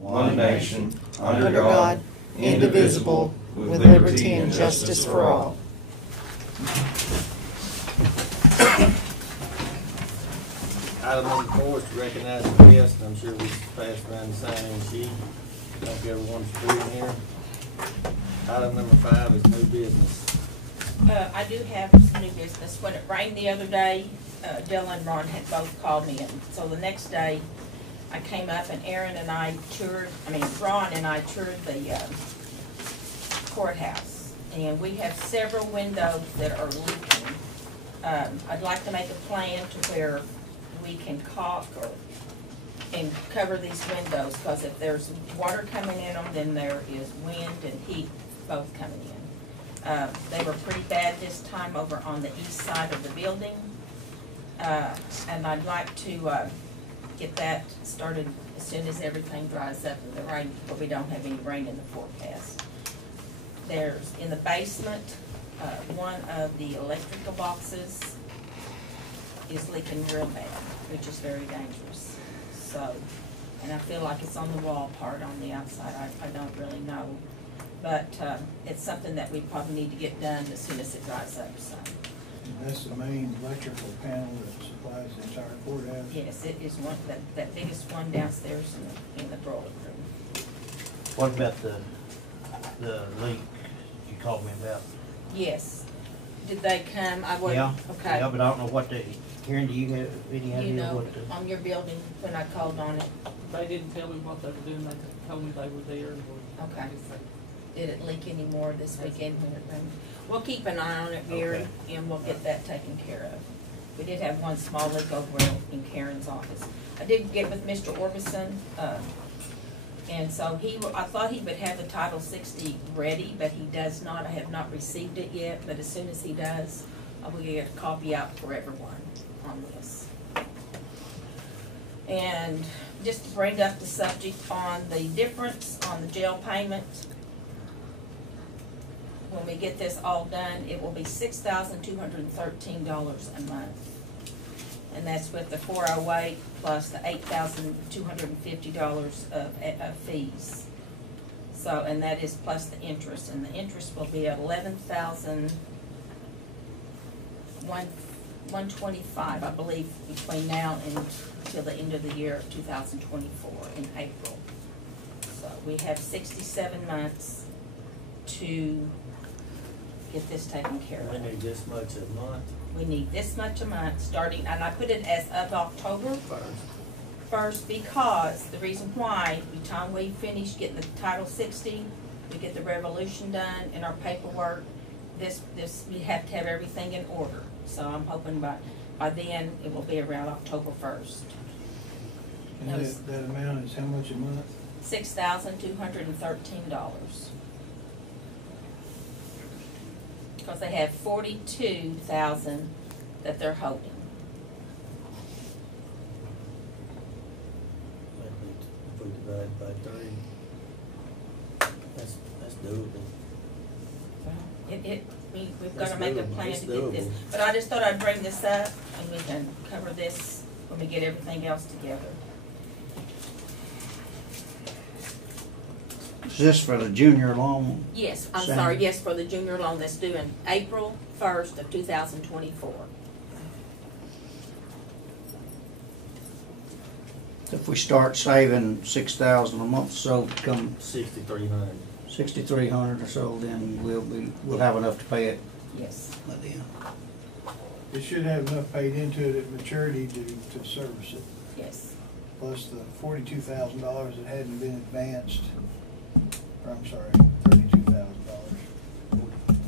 one nation, under God, indivisible, with liberty and justice for all. Item number 4 is to recognize the guests. I'm sure we passed around the sign-in sheet. Thank everyone for being here. Item number 5 is new business. I do have some new business. When it rained the other day, Dylan and Ron had both called me, and so the next day I came up and Ron and I toured the courthouse, and we have several windows that are leaking. I'd like to make a plan to where we can caulk and cover these windows, because if there's water coming in them, then there is wind and heat both coming in. They were pretty bad this time over on the east side of the building, and I'd like to get that started as soon as everything dries up in the rain, but we don't have any rain in the forecast. There's, in the basement, one of the electrical boxes is leaking real bad, which is very dangerous. So, and I feel like it's on the wall part on the outside. I don't really know. But it's something that we probably need to get done as soon as it dries up some. That's the main electrical panel that supplies the entire courthouse? Yes, it is one, that biggest one downstairs in the broiler room. What about the leak you called me about? Yes. Did they come? I wasn't. Yeah. Okay. Yeah, but I don't know what Karen, do you have any idea You know, what the? on your building, when I called on it. They didn't tell me what they were doing. They told me they were there. Okay. Did it leak anymore this weekend when it rained? We'll keep an eye on it, Gary, and we'll get that taken care of. We did have one small leak over in Karen's office. I did get with Mr. Orbison, and so I thought he would have the Title 60 ready, but he does not. I have not received it yet, but as soon as he does, I will get a copy out for everyone on this. And just to bring up the subject on the difference on the jail payment, when we get this all done, it will be $6,213 a month. And that's with the 408 plus the $8,250 of fees. So, and that is plus the interest, and the interest will be at $11,125, I believe, between now and till the end of the year of 2024 in April. So we have 67 months to get this taken care of. We need this much a month. We need this much a month starting, and I put it as of October 1st because the reason why, by the time we finish getting the Title 60, we get the resolution done and our paperwork, this we have to have everything in order. So I'm hoping by then it will be around October 1st. And that amount is how much a month? $6,213. Because they have 42,000 that they're holding. If we divide by 3, that's doable. We've got to make a plan to get this. But I just thought I'd bring this up and we can cover this when we get everything else together. Is this for the junior loan? Yes, I'm sorry, yes, for the junior loan that's due in April 1st of 2024. If we start saving $6,000 a month, so come 6,300. 6,300 or so, then we'll have enough to pay it. Yes. By then. It should have enough paid into it at maturity to service it. Yes. Plus the $42,000 that hadn't been advanced. Or I'm sorry, $32,000.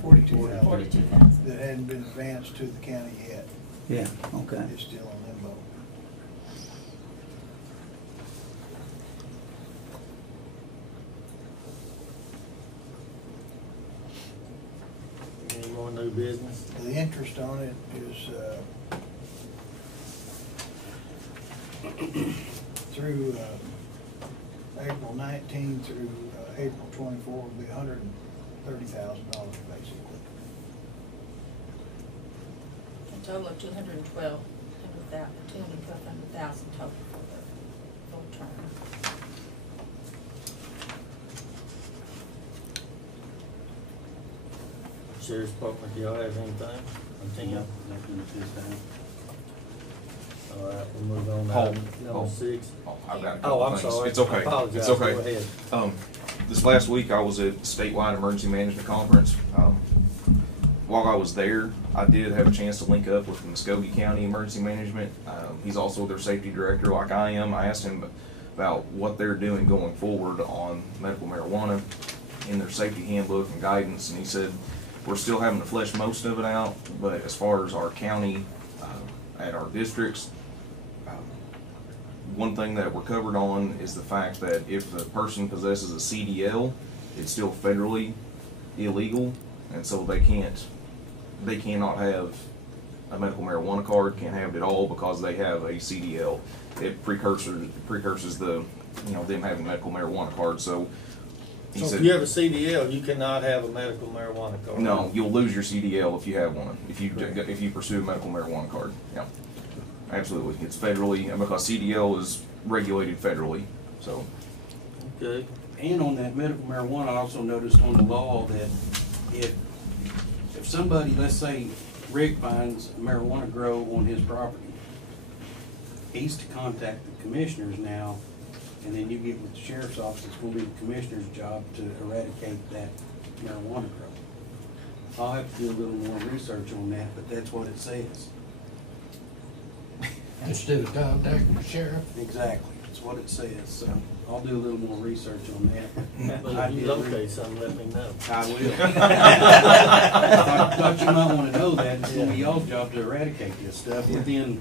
$42,000 that hadn't been advanced to the county yet. Yeah, okay. It's still in limbo. Any more new business? The interest on it is through April 19 through April 24 will be $130,000 basically. A total of $212,000 total for the full term. Sheriff's Department, do y'all have anything? On ten? Nothing at this time. All right, we'll move on to Paul, item number Paul. 6. I've got a Oh, couple I'm things. sorry. It's okay. I apologize. It's okay. Go ahead. This last week I was at statewide emergency management conference. While I was there, I did have a chance to link up with the Muskogee County Emergency Management. He's also their safety director like I am. I asked him about what they're doing going forward on medical marijuana in their safety handbook and guidance, and he said we're still having to flesh most of it out, but as far as our county, at our districts, one thing that we're covered on is the fact that if the person possesses a CDL, it's still federally illegal, and so they cannot have a medical marijuana card, can't have it at all because they have a CDL. It precurses the, them having a medical marijuana card. So he So said, if you have a CDL, you cannot have a medical marijuana card? no, you'll lose your CDL if you have one, if you pursue a medical marijuana card. Yeah, absolutely. It's federally, and because CDL is regulated federally, so. Okay. And on that medical marijuana, I also noticed on the law that if somebody, let's say Rick finds a marijuana grow on his property, he's to contact the commissioners now, and then you get with the sheriff's office, it's gonna be the commissioner's job to eradicate that marijuana grow. I'll have to do a little more research on that, but that's what it says. Instead of contacting the sheriff? Exactly, that's what it says, so I'll do a little more research on that. Well, if you locate something, let me know. I will. I thought you might wanna know that, it's gonna be y'all's job to eradicate this stuff within,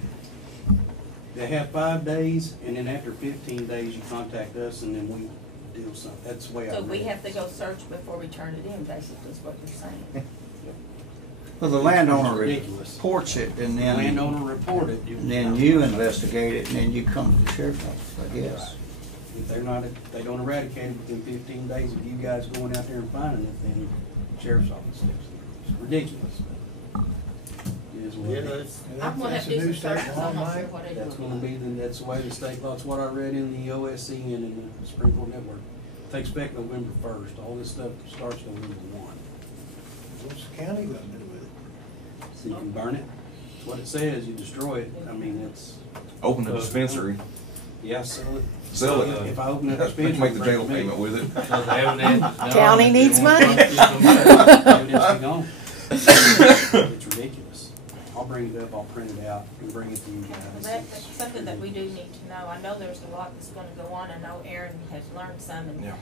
they have 5 days, and then after 15 days, you contact us, and then we do something, that's the way I So read we it. have to go search before we turn it in, basically, is what you're saying. Well, the landowner Ridiculous. reports it, and The then, landowner reported. and then you investigate it, and then you come to the sheriff's office, I guess. If they don't eradicate it within 15 days of you guys going out there and finding it, then sheriff's office steps in. It's ridiculous, but it is what Yeah, it is. that's, And I'm gonna have that's to a do new some searches, state law, I'm not sure Mike. what I do. That's gonna be, that's the way the state law, it's what I read in the OSC and in the Supreme Court Network. Takes effect November 1st, all this stuff starts November 1. What's the county gonna do with it? So you can burn it, it's what it says, you destroy it, I mean, it's, Open a dispensary, yeah, sell it. sell it. If I open up a They dispensary. can make the jail break me. payment with it. County needs money. Evidence be gone. It's ridiculous. I'll bring it up, I'll print it out and bring it to you Well, guys. that's something that we do need to know. I know there's a lot that's gonna go on. I know Aaron has learned some, and, Yeah.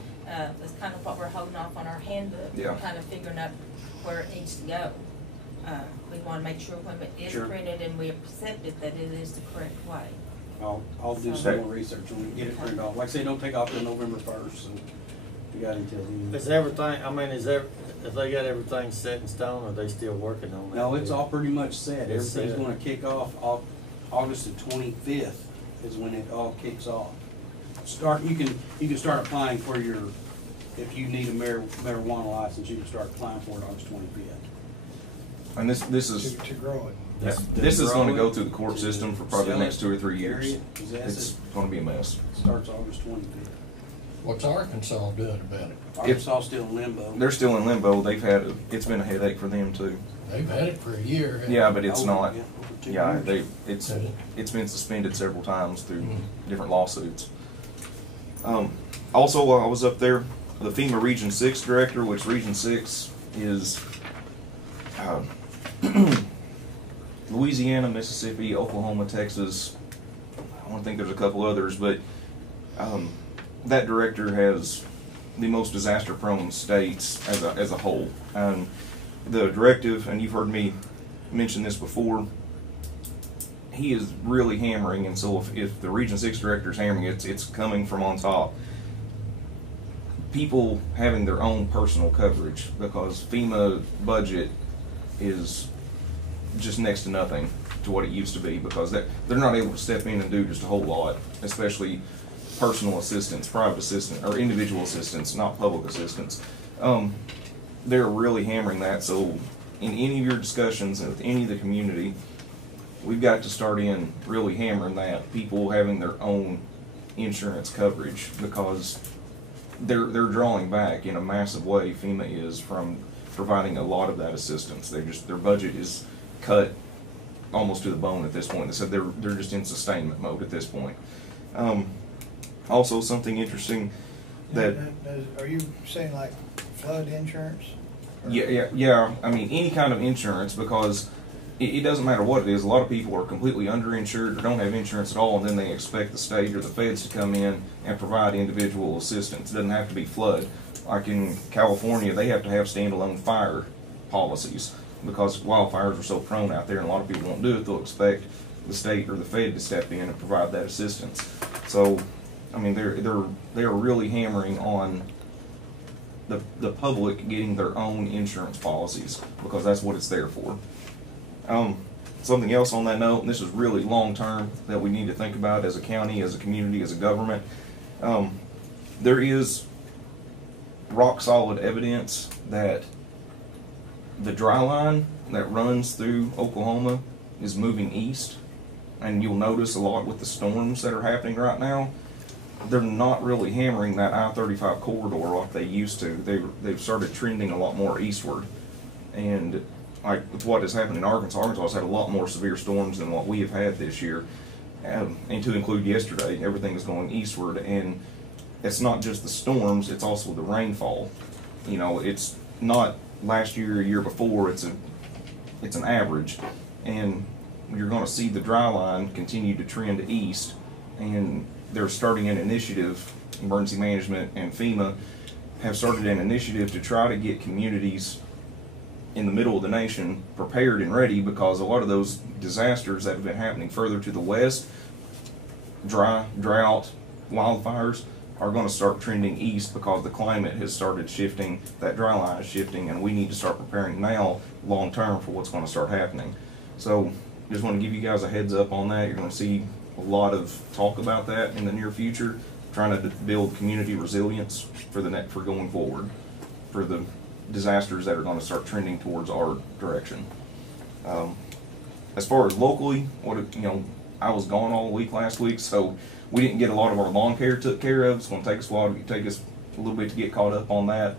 that's kind of what we're holding off on our handbook. Yeah. Kind of figuring out where it needs to go. We wanna make sure when it is Sure. printed and we accept it, that it is the correct way. I'll do some more research on it, get it printed off. Like I say, don't take off till November 1st, so we got until then. is everything, I mean, if they got everything set in stone, or are they still working on that? No, it's all pretty much set. It's Everything's set. gonna kick off August the 25th is when it all kicks off. You can start applying for your, if you need a marijuana license, you can start applying for it August 25th. And this is, To grow it. this is gonna go through the court system for probably the next 2 or 3 years. Period. Possess It's it. gonna be a mess. Starts August 25th. What's Arkansas doing about it? Arkansas still in limbo. They're still in limbo. It's been a headache for them too. They've had it for a year. haven't Yeah, but it's Oh, not. yeah, over 2 Yeah, years. it's been suspended several times through Mhm. different lawsuits. Also, while I was up there, the FEMA Region 6 director, which Region 6 is Louisiana, Mississippi, Oklahoma, Texas. I don't think there's a couple others, but that director has the most disaster-prone states as a whole. The directive, and you've heard me mention this before, he is really hammering, and so if the Region 6 director is hammering, it's coming from on top. People having their own personal coverage, because FEMA budget is just next to nothing to what it used to be, because they're not able to step in and do just a whole lot, especially personal assistance, private assistance, or individual assistance, not public assistance. They're really hammering that, so in any of your discussions with any of the community, we've got to start in really hammering that, people having their own insurance coverage, because they're drawing back in a massive way, FEMA is, from providing a lot of that assistance. Their budget is cut almost to the bone at this point. They said they're just in sustainment mode at this point. Also, something interesting that Are you saying like flood insurance? Or- yeah. I mean, any kind of insurance, because it doesn't matter what it is. A lot of people are completely underinsured or don't have insurance at all, and then they expect the state or the feds to come in and provide individual assistance. It doesn't have to be flood. Like in California, they have to have standalone fire policies because wildfires are so prone out there, and a lot of people won't do it. They'll expect the state or the Fed to step in and provide that assistance. So, I mean, they're really hammering on the public getting their own insurance policies, because that's what it's there for. Something else on that note, and this is really long term that we need to think about as a county, as a community, as a government. There is rock solid evidence that the dry line that runs through Oklahoma is moving east, and you'll notice a lot with the storms that are happening right now. They're not really hammering that I-35 corridor like they used to. They've started trending a lot more eastward, and like with what has happened in Arkansas has had a lot more severe storms than what we have had this year, and to include yesterday, everything is going eastward. And it's not just the storms; it's also the rainfall. You know, it's not last year or year before. It's an average, and you're going to see the dry line continue to trend east. And they're starting an initiative. Emergency management and FEMA have started an initiative to try to get communities in the middle of the nation prepared and ready, because a lot of those disasters that have been happening further to the west, drought, wildfires, are going to start trending east because the climate has started shifting, that dry line is shifting, and we need to start preparing now long term for what's going to start happening. So just want to give you guys a heads up on that. You're going to see a lot of talk about that in the near future, trying to build community resilience for going forward, for the disasters that are going to start trending towards our direction. As far as locally, I was gone all week last week, so we didn't get a lot of our lawn care took care of. It's going to take us a while to take us a little bit to get caught up on that.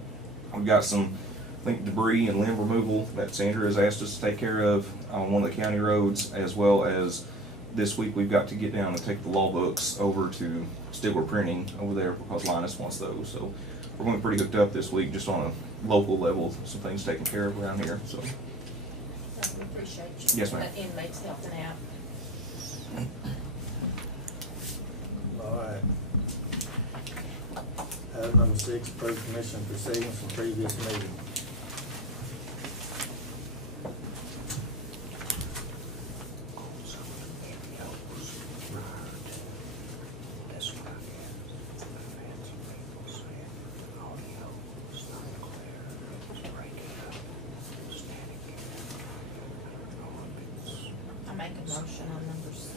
We've got some, I think, debris and limb removal that Sandra has asked us to take care of on one of the county roads, as well as this week we've got to get down and take the law books over to Stigler Printing over there, because Linus wants those. So we're going to be pretty hooked up this week, just on a local level, some things taken care of around here. So We appreciate you. Yes, ma'am. The inmates helping out. All right. Item number 6, approve commission proceedings from previous meeting. I make a motion on number 6.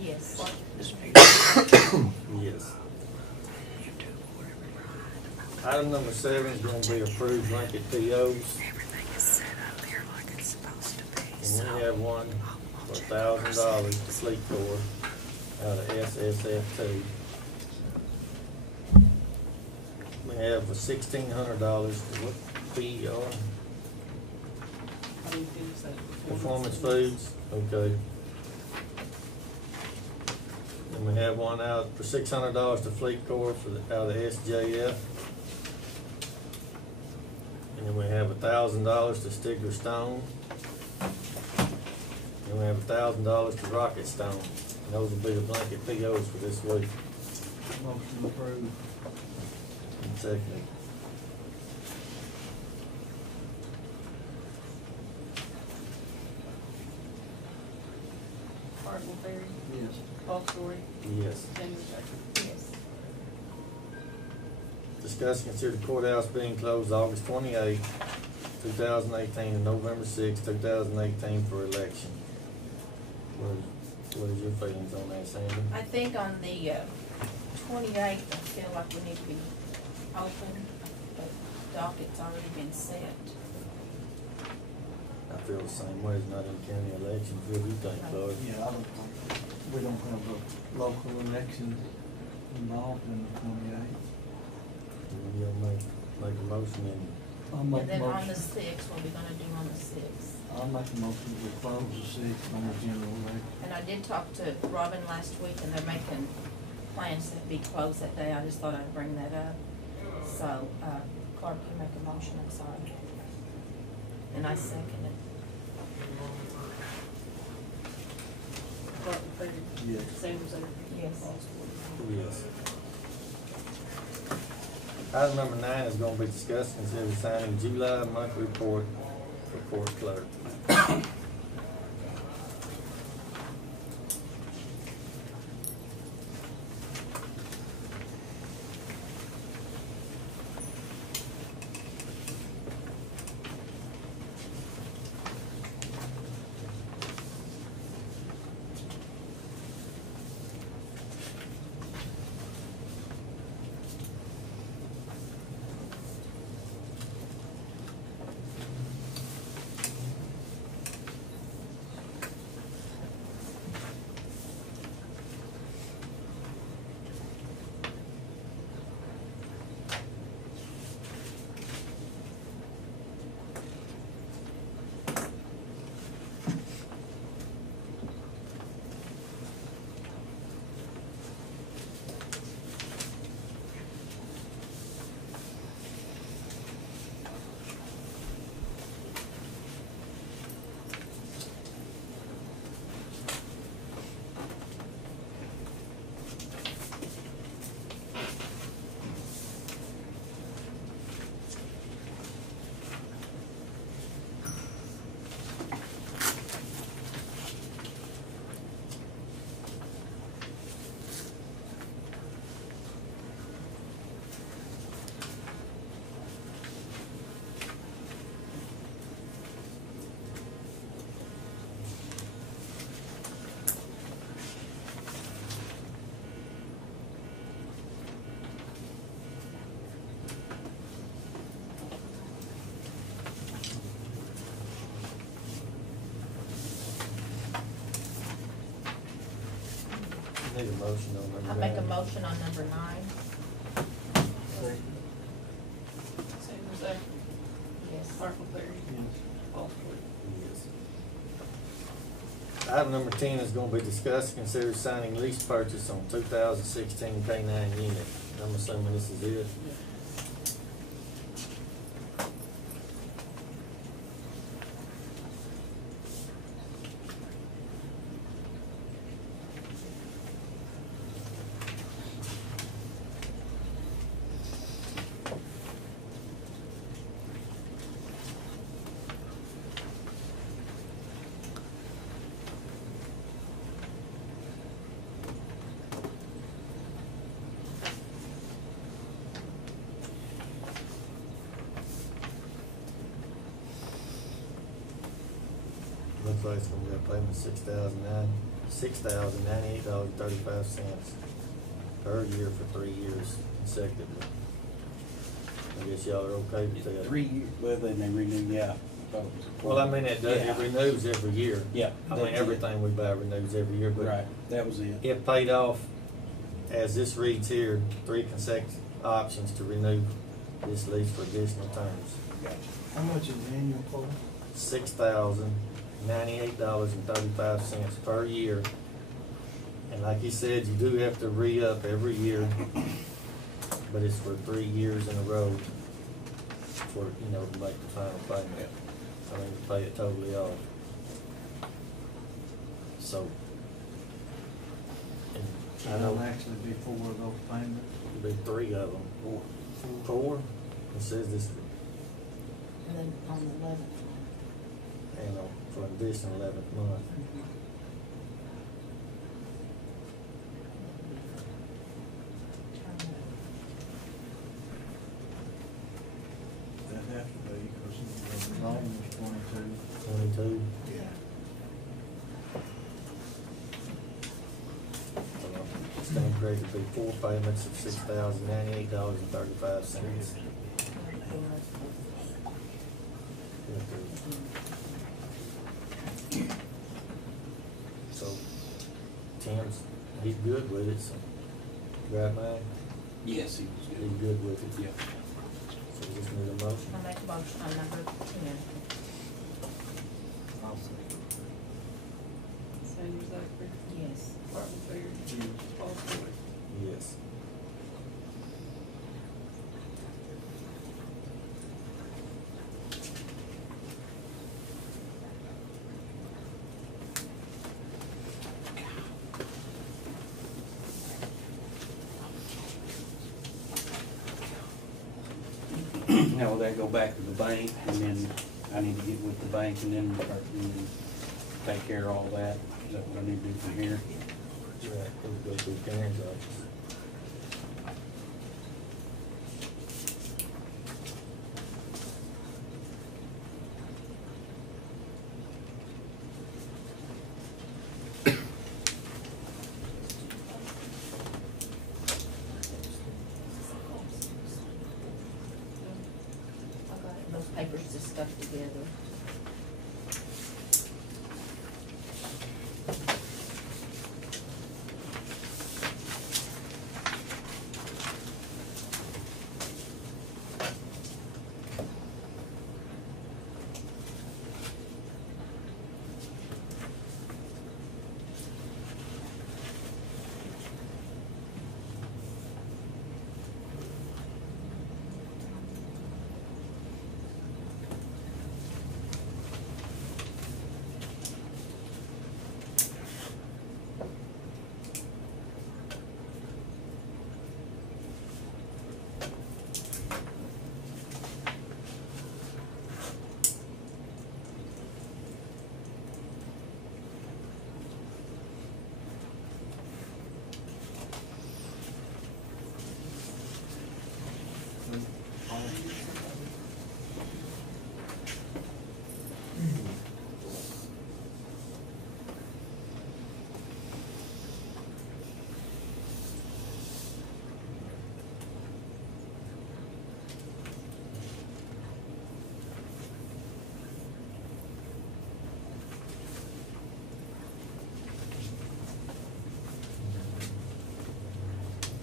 Yes. Yes. Item number 7 is going to be approved blanket POs. And we have one for $1,000 to Fleet Corps out of SSF2. We have $1,600 for what PER? How do you finish that? Performance Foods, okay. And we have one out for $600 to Fleet Corps out of the SJF. And then we have $1,000 to Stigler Stone. And we have $1,000 to Rocket Stone. And those will be the blanket POs for this week. Motion approved. Second. Cardinal Berry, Yes. Paul Story, Yes. James Jackson. Yes. Discuss and consider the courthouse being closed August 28, 2018 and November 6, 2018 for election. What is your feelings on that, Sandy? I think on the 28th, I feel like we need to be open, but docket's already been set. I feel the same way. It's not in county elections. What do you think, Lloyd? Yeah, we don't have a local election involved in the 28th. You'll make a motion and I'll make And a then on the motion, sixth, what are we gonna do on the sixth? I'll make a motion to close the 6th on the general election. And I did talk to Robin last week, and they're making plans to be closed that day. I just thought I'd bring that up. So, Clark, you make a motion, I'm sorry. And I second it. Yes. Yes. yes. Item number 9 is gonna be discussed, consider signing July monthly report for court clerk. Need a motion on number 9. I make a motion on number 9. Second. Yes. Yes. Item number 10 is gonna be discussed, consider signing lease purchase on 2016 K9 unit. I'm assuming this is it. Looks like it's gonna be a payment of $6,098.35 per year for 3 years consecutively. I guess y'all are okay with that? 3 years, well, then they renew, yeah. Well, I mean, it Yeah. renews every year. Yeah. I mean, everything we buy renews every year, but Right, that was it. it paid off, as this reads here, 3 consecutive options to renew this lease for additional terms. How much is the annual for? $6,098.35 per year. And like you said, you do have to re-up every year, but it's for 3 years in a row for, to make the final payment. I mean, to pay it totally off. So, and I That'll know actually be 4 of those payments. it'll be 3 of them. 4? It says this, And then on the 11th. for an additional 11th month. That have to be, because the loan was 22. 22. Yeah. Stand corrected to be 4 payments of $6,098.35. So, 10 he's good with it, so, right, man? Yes, he was He's good. good with it. Yeah. So we just need a motion. I'll make a motion on number 10. I'll second. Sanders Zachary, Yes. Martin Bailey, Paul Stewart. Yes. Now will that go back to the bank, and then I need to get with the bank and then take care of all that? Is that what I need to do from here? Right, we'll go through Karen's office. I got it, those papers just stuck together.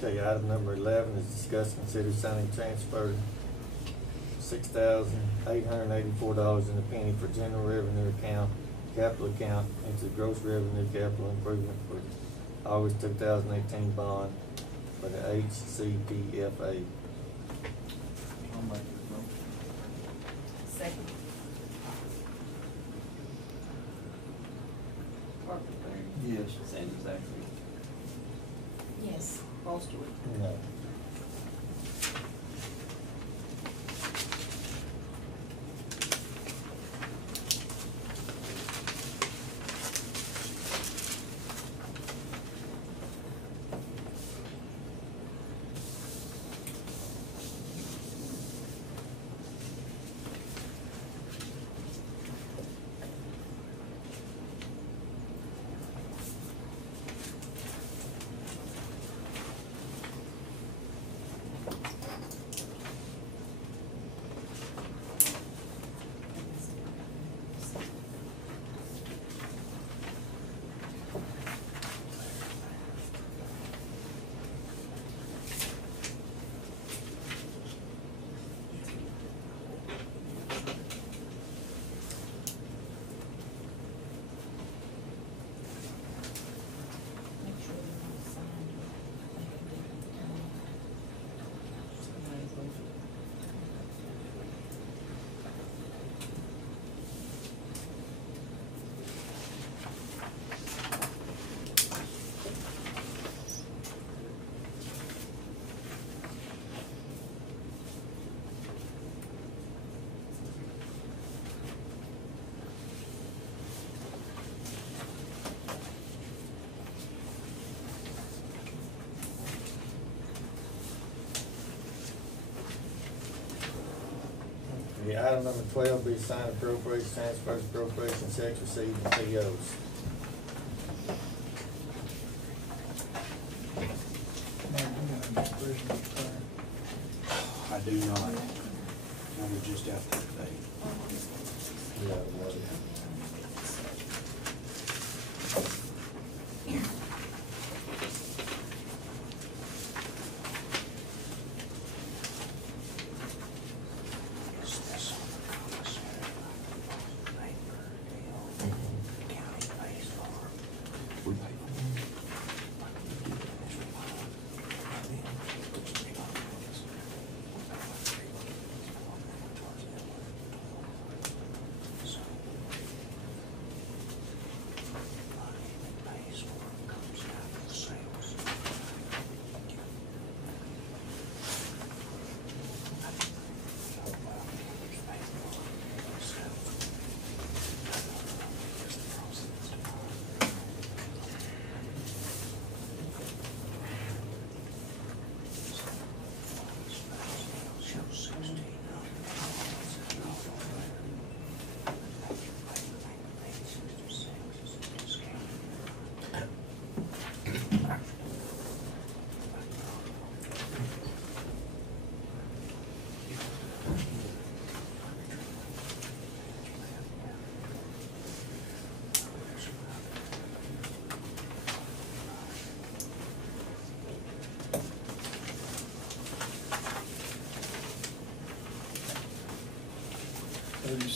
Okay, item number 11 is discuss, consider signing transfer $6,884 in a penny for general revenue account, capital account into gross revenue capital improvement for August 2018 bond for the HCPFA. I'll make the motion. Second. Martin Bailey, Yes. Sanders Zachary, Yes. Paul Stewart. No. Make sure they're all signed. Somebody's going to- Okay, item number 12, be signed appropriation, transfers, appropriation, checks received, and POs. Man, you got a Christmas card. I do not. I was just out there today. We have a motion.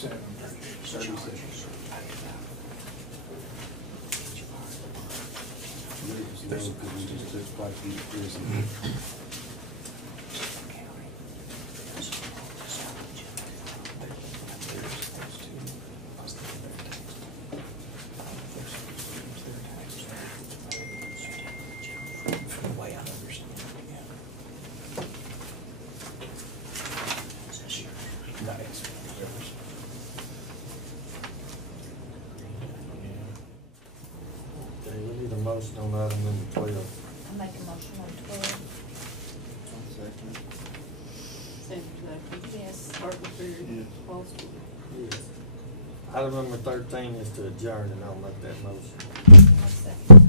37. 37. It was low because we just took quite a few prison. Okay, we need a motion on item number 12. I make a motion on 12. Sanders Zachary. Yes. Parker. Yes. Paulson. Yes. Item number 13 is to adjourn, and I'll make that motion. I'll second.